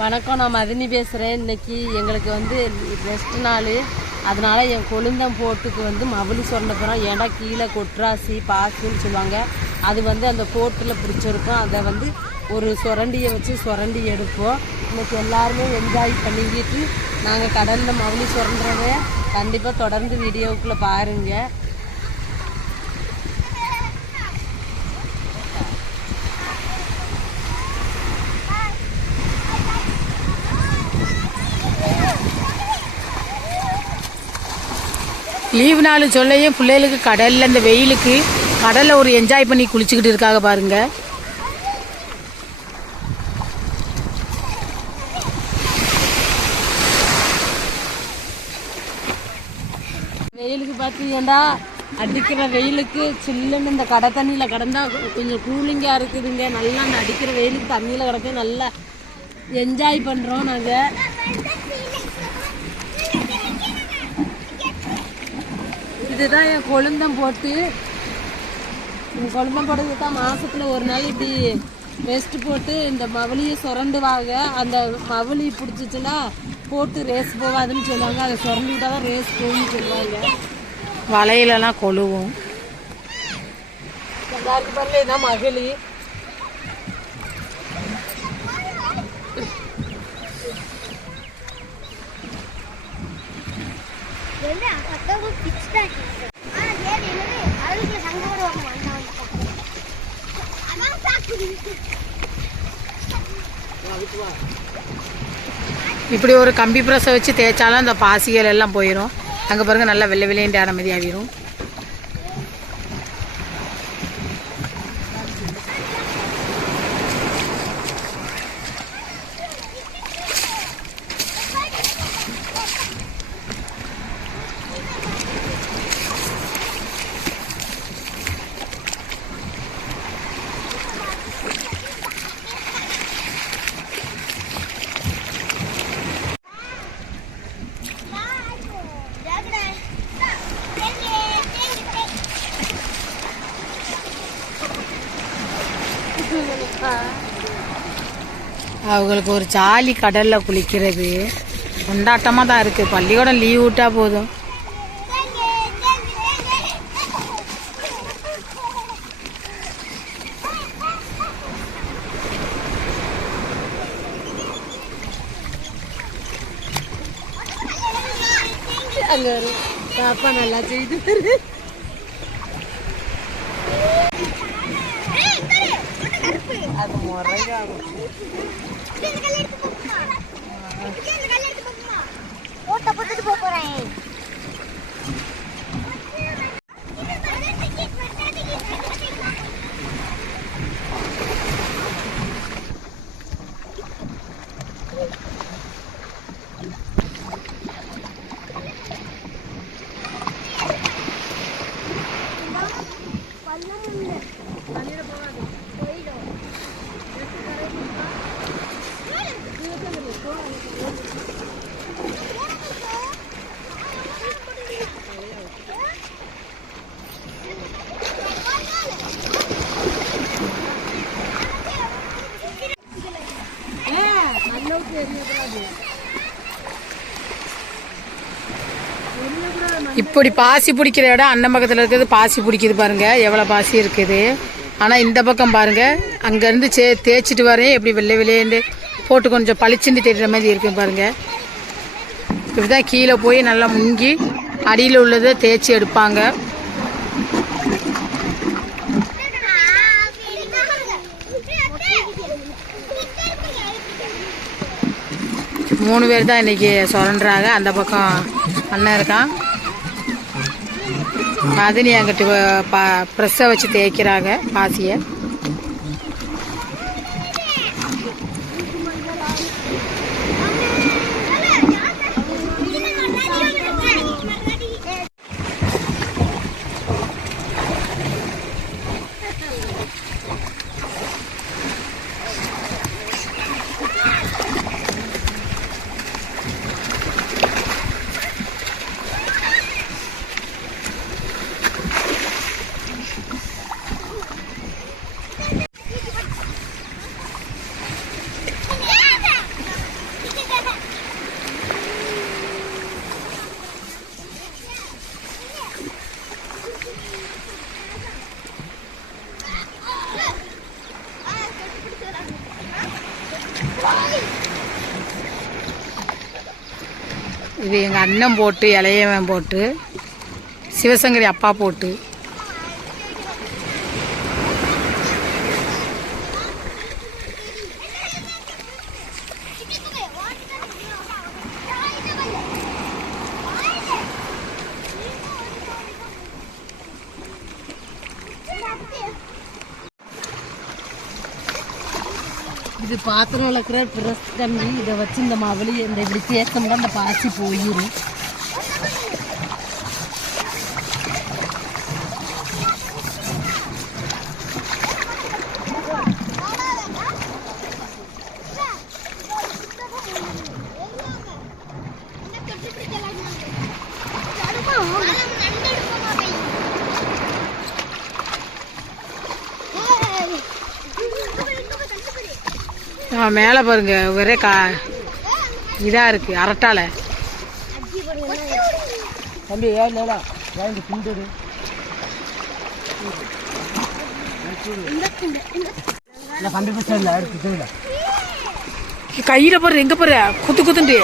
வணக்கம் நான் மதினி பேசுகிறேன் இன்னைக்கு எங்களுக்கு வந்து ரெஸ்ட் நாள். அதனால் என் கொழுந்தம் போட்டுக்கு வந்து மவுளி சொன்ன போகிறோம் ஏன்டா கீழே கொட்ராசி பாசுன்னு சொல்லுவாங்க. அது வந்து அந்த போட்டில் பிடிச்சிருக்கும். அதை வந்து ஒரு சுரண்டியை வச்சு சுரண்டி எடுப்போம். இன்னைக்கு எல்லாருமே என்ஜாய் பண்ணிக்கிட்டு நாங்கள் கடலில் மவுளி சுரண்டுறத கண்டிப்பாக தொடர்ந்து வீடியோவுக்குள்ளே பாருங்கள் லீவு நாள் சொல்லையும் பிள்ளைகளுக்கு கடலில் இந்த வெயிலுக்கு கடலில் ஒரு என்ஜாய் பண்ணி குளிச்சுக்கிட்டு இருக்காங்க பாருங்க. வெயிலுக்கு பார்த்தீங்கன்னா அடிக்கிற வெயிலுக்கு சில்லுன்னு இந்த கடை தண்ணியில் கிடந்தா கொஞ்சம் கூலிங்காக இருக்குதுங்க. நல்லா அந்த அடிக்கிற வெயிலுக்கு தண்ணியில் கிடக்க நல்லா என்ஜாய் பண்ணுறோம் நாங்கள் இதுதான் என் கொழுந்தம் போட்டு. என் கொழுந்தம் போட்டது தான் மாசத்துல ஒரு நாள் இப்படி ரெஸ்ட் போட்டு இந்த மவளியை சுரண்டுவாங்க. அந்த மவளி பிடிச்சிச்சுன்னா போட்டு ரேஸ் போகாதுன்னு சொல்லுவாங்க. அதை சுரண்டு விட்டா தான் ரேஸ் போகும்னு சொல்லுவாங்க. வலையிலலாம் கொழுவும். எல்லாருக்கு பாருங்க இதான் மகளி வந்து இப்படி ஒரு கம்பி பிரஸை வச்சு தேய்ச்சாலும் அந்த பாசிகள் எல்லாம் போயிடும் அங்கே பாருங்க நல்லா வெள்ளை வெள்ளையண்டு அனுமதி அவங்களுக்கு ஒரு ஜாலி கடலில் குளிக்கிறது. கொண்டாட்டமாக தான் இருக்குது பள்ளிக்கூடம் லீவ் விட்டா போதும். அங்கே பாப்பா நல்லா செய்து. அது முறையாகும் ஓட்ட போட்டுட்டு போப் போறேன் இப்படி பாசி பிடிக்கிற இடம் அண்ணன் பக்கத்தில் இருக்கிறது பாசி பிடிக்குது பாருங்கள் எவ்வளோ பாசி இருக்குது. ஆனால் இந்த பக்கம் பாருங்கள் அங்கேருந்து சே தேய்ச்சிட்டு வரேன் எப்படி வெள்ளை வெளியேண்டு போட்டு கொஞ்சம் பளிச்சுண்டு தெரிகிற மாதிரி இருக்கு இப்படி தான் கீழே போய் நல்லா முங்கி அடியில் உள்ளதை தேய்ச்சி எடுப்பாங்க. மூணு பேர் தான் இன்னைக்கு சுரண்டுறாங்க. அந்த பக்கம் அண்ணன் இருக்கான். மதினி அங்கிட்டு பா ப்ரெஸ்ஸை வச்சு தேய்க்கிறாங்க. பாசியை. இது எங்கள் அண்ணன் போட்டு இளையவன் போட்டு சிவசங்கரி அப்பா போட்டு. இது பாத்திரம் விளக்குற பிரஸ் தம்பி இதை வச்சு இந்த மவளி இந்த இப்படி தேய்ச்சோம்னா அந்த பாசி போயிடும் மேலே பாருங்க ஒரே கா இதாக இருக்குது அரட்டால. தம்பி ஏன் நேரம் வாங்கி திண்டுடு கையில் போடுற எங்கே போடுற குத்து குத்துண்டு.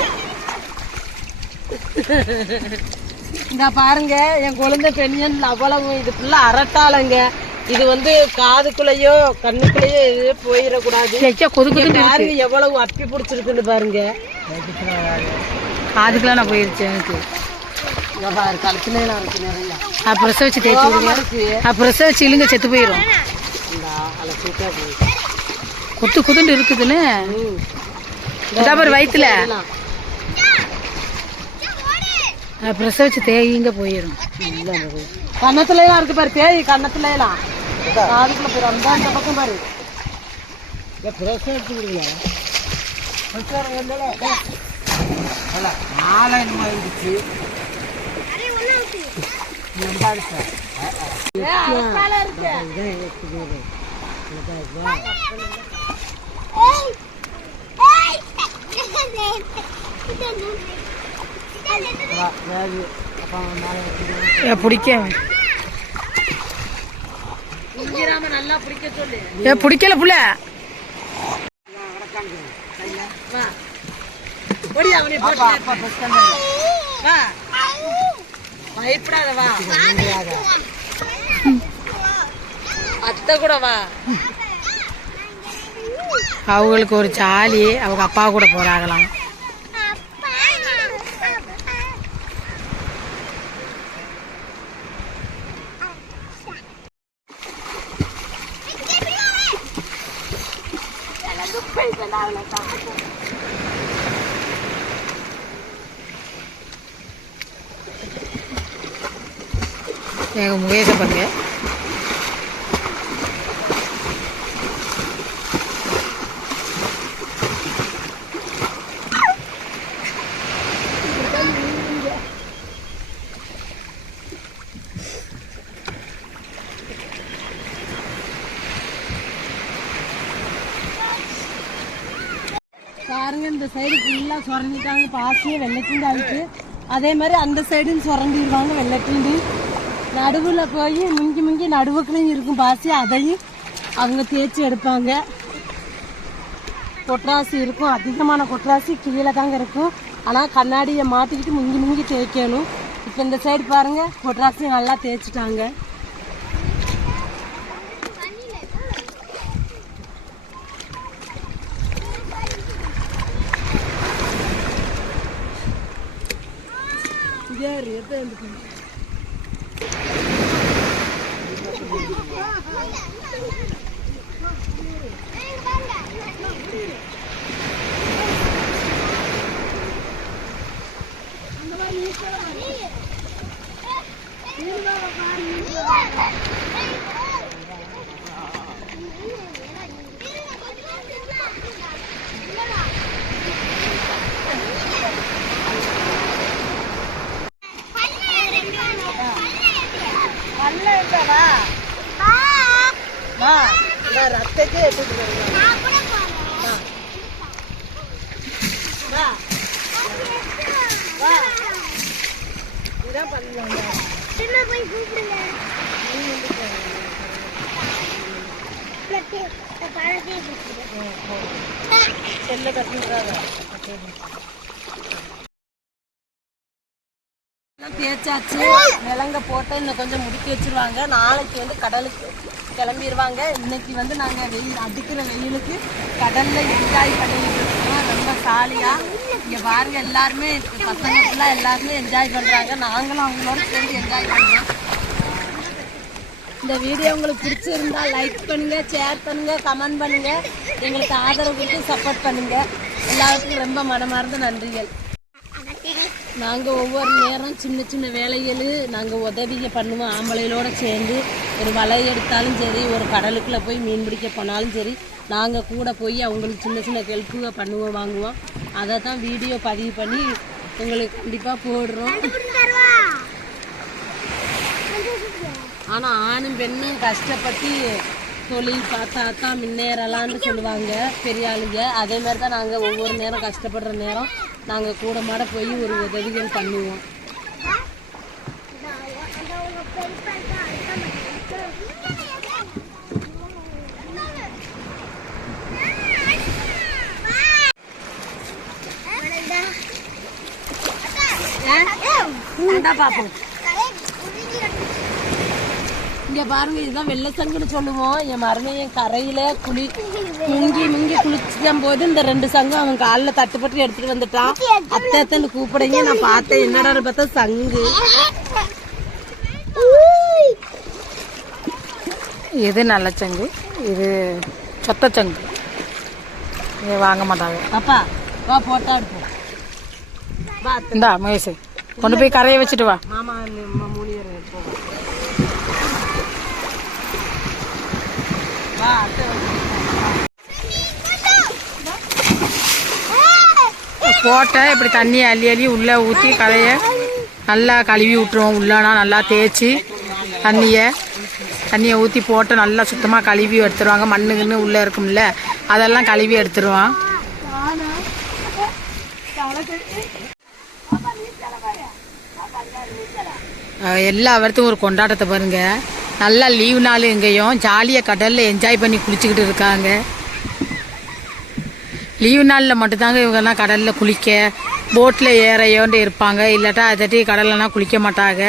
இந்த பாருங்க என் குழந்தை பெண்ணியன் அவ்வளவு இது ஃபுல்லாக அரட்டாளங்க. இது வந்து காதுக்குள்ளேயோ கண்ணுக்குள்ளேயோ இது போயிடக்கூடாது. ஐயா கொது குத்துண்டு பாருங்க எவ்வளவு அப்பி பிடிச்சிருக்குன்னு பாருங்க. காதுக்கெல்லாம் நான் போயிருச்சு எனக்கு. பிரசவச்சு தேய்ச்சி விடுங்க. பிரசவச்சு இழுங்க செத்து போயிடும் குத்து குத்துண்டு இருக்குதுன்னு இதா பாரு வயிற்றுல நான் பிரசவச்சு தேய்ங்க போயிடும் கன்னத்துல எல்லாம் இருக்கு பாரு பேய் கன்னத்துல எல்லாம் காதுக்குள்ள போயிடும் அந்த அந்த பக்கம் பாரு. பிரசவம் எடுத்து கொடுங்களா நாளை என்னமா இருந்துச்சு ஏ பிடிக்க. ஏ பிடிக்கல புள்ள. அத்தை கூட வா. அவங்களுக்கு ஒரு ஜாலி அவங்க அப்பா கூட போறாங்களாம். எங்கள் முகேஷ பாருங்க பாருங்க இந்த சைடு ஃபுல்லாக சுரண்டிட்டாங்க. பாசியே வெள்ளத்துண்டு ஆயிட்டு அதே மாதிரி அந்த சைடும் சுரண்டிடுவாங்க வெள்ளத்துண்டு. நடுவில் போய் முங்கி முங்கி நடுவுக்குள்ளேயும் இருக்கும் பாசி. அதையும் அவங்க தேய்ச்சி எடுப்பாங்க. கொட்ராசி இருக்கும். அதிகமான கொட்ராசி கீழே தாங்க இருக்கும். ஆனால் கண்ணாடியை மாட்டிக்கிட்டு முங்கி முங்கி தேய்க்கணும். இப்போ இந்த சைடு பாருங்கள் கொட்ராசி நல்லா தேய்ச்சிட்டாங்க. வந்துட்டேன் எப்போ வா இந்த ரத்தத்தை எடுத்துட்டு இதான் பண்ணலாம் போய் கூப்பிடுங்க செல்ல கட்டுறாங்க எல்லாம் தேய்ச்சாச்சு. விலங்க போட்டு இன்னும் கொஞ்சம் முடிக்க வச்சிருவாங்க. நாளைக்கு வந்து கடலுக்கு கிளம்பிடுவாங்க இன்னைக்கு வந்து நாங்கள் வெயில் அடிக்கிற வெயிலுக்கு கடலில் என்ஜாய் பண்ணிக்கிட்டு இருக்கோம் ரொம்ப ஜாலியாக இங்கே பாருங்க எல்லாருமே பசங்க ஃபுல்லாக எல்லாருமே என்ஜாய் பண்ணுறாங்க நாங்களும் அவங்களோட சேர்ந்து என்ஜாய் பண்ணுறோம் இந்த வீடியோ உங்களுக்கு பிடிச்சிருந்தா லைக் பண்ணுங்க ஷேர் பண்ணுங்க கமெண்ட் பண்ணுங்க. எங்களுக்கு ஆதரவு கொடுத்து சப்போர்ட் பண்ணுங்க. எல்லாருக்கும் ரொம்ப மனமார்ந்த நன்றிகள். நாங்கள் ஒவ்வொரு நேரம் சின்ன சின்ன வேலைகள் நாங்கள் உதவியை பண்ணுவோம். ஆம்பளைகளோடு சேர்ந்து ஒரு வலை எடுத்தாலும் சரி ஒரு கடலுக்குள்ளே போய் மீன் பிடிக்க போனாலும் சரி நாங்கள் கூட போய் அவங்களுக்கு சின்ன சின்ன ஹெல்ப்புக பண்ணுவோம் வாங்குவோம். அதை தான் வீடியோ பதிவு பண்ணி உங்களுக்கு கண்டிப்பாக போடுறோம். ஆனால் ஆணும் பெண்ணும் கஷ்டப்பட்டு தொழில் பார்த்தா தான் முன்னேறலான்னு சொல்லுவாங்க பெரிய ஆளுங்க அதே மாதிரி தான் நாங்கள் ஒவ்வொரு நேரம் கஷ்டப்படுற நேரம் நாங்கள் கூட மாட போய் ஒரு உதவிகள் பண்ணுவோம். பார்ப்போம் இங்க பாருங்க இதுதான் வெள்ளை சங்குன்னு சொல்லுவோம் என் மருமையன் கரையில குளி முங்கி முங்கி குளிச்சுக்கும் போது இந்த ரெண்டு சங்கம் அவன் காலில் தட்டுப்பட்டு எடுத்துட்டு வந்துட்டான். அத்தை அத்தைன்னு கூப்பிடுங்க நான் பார்த்தேன். என்னடா பார்த்தா சங்கு. இது நல்ல சங்கு. இது சொத்த சங்கு. இது வாங்க மாட்டாங்க. அப்பா வா போட்டா எடுப்போம். இந்தா மகேஷ் கொண்டு போய் கரையை வச்சுட்டு வா. மாமா மூலியர் போவோம் போட்டால் இப்படி தண்ணியை அள்ளி அள்ளி உள்ளே ஊற்றி கலையை நல்லா கழுவி விட்டுருவோம். உள்ளனா நல்லா தேய்ச்சி தண்ணியை. தண்ணியை ஊற்றி போட்டு நல்லா சுத்தமாக கழுவி எடுத்துருவாங்க. மண்ணு கிண்ணு உள்ளே இருக்கும்ல அதெல்லாம் கழுவி எடுத்துருவான். எல்லா வருஷத்தும் ஒரு கொண்டாட்டத்தை பாருங்கள் நல்லா லீவு நாள் எங்கேயும். ஜாலியாக கடலில் என்ஜாய் பண்ணி குளிச்சுக்கிட்டு இருக்காங்க. லீவு நாளில் மட்டும்தாங்க இவங்கெல்லாம் கடலில் குளிக்க போட்டில் ஏறையோண்டு இருப்பாங்க. இல்லாட்டா அதட்டி கடல்லலாம் குளிக்க மாட்டாங்க.